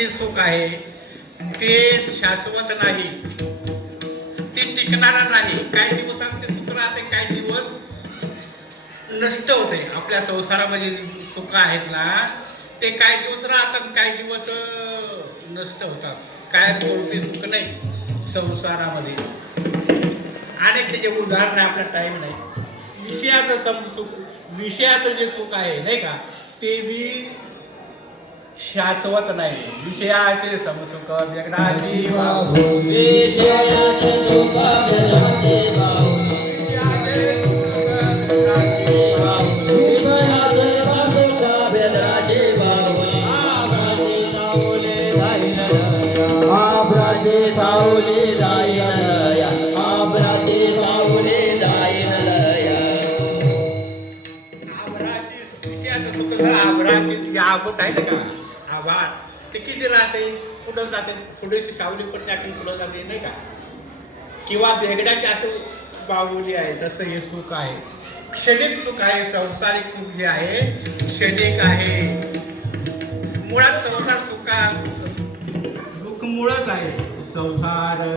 जे सुख आहे ते शाश्वत नाही, ते टिकणार नाही. काही दिवसात ते सुख राहते, काही दिवस नष्ट होते. आपल्या संसारामध्ये सुख आहेत ना, ते काही दिवस राहतात, काही दिवस नष्ट होतात. काय स्वरूपी सुख नाही संसारामध्ये. अनेक त्याचे उदाहरण आपला टाईम नाही. विषयाचं सुख, विषयाचं जे सुख आहे नाही का, ते बी शाश्वत नाही. विषयाचे समसुख वेगळाची बाहू, विषयाचे सुख वेगळाचे बाहू, विषयाचे सुख वेगळाचे बाहू. आभ्राचे सावली जाईन लया, आभ्राचे सावली जाईन लया. आभराची विषयाचं सुख जर आभराची जी आबट आहे ना का, आभार ते किती राहते, कुठं जाते, थोडीशी सावली पण टाकून पुढं जाते नाही का. किंवा वेगळ्याचे असं बाहुली आहे. तसं हे सुख आहे, क्षणिक सुख आहे. संसारिक सुख जे आहे क्षणिक आहे. मुळात संसार सुखा दुःख मुळच आहे संसार.